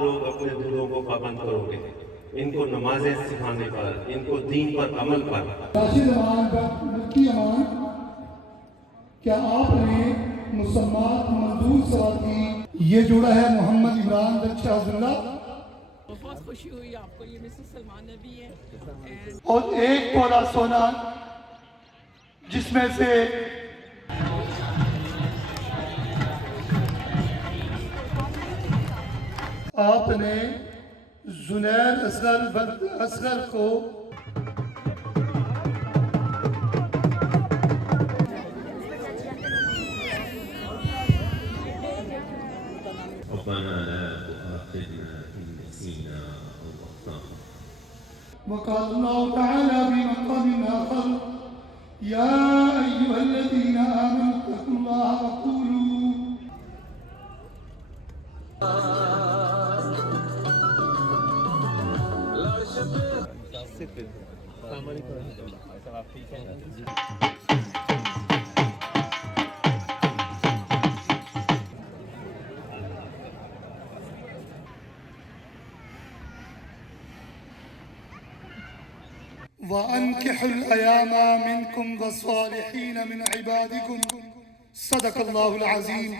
लोग अपने दूल्हों को पाबंद करोगे, इनको नमाजें सिखाने पर, इनको दीन पर अमल पर। राशिद अमान मुफ्ती अमान, क्या आपने मुसम्मात मंजूर सवाती ये जोड़ा है मोहम्मद इमरान बख्श अब्दुल्ला, बहुत खुशी हुई आपको, ये मिसेस सलमान नबी है, और एक तोला सोना जिसमें से आपने जुनैर असगर को وقال الله تعالى في مقام آخر يا أيها الذين آمنوا اتقوا الله وقولوا وأنكحوا الأيام منكم والصالحين من عبادكم صدق الله العظيم.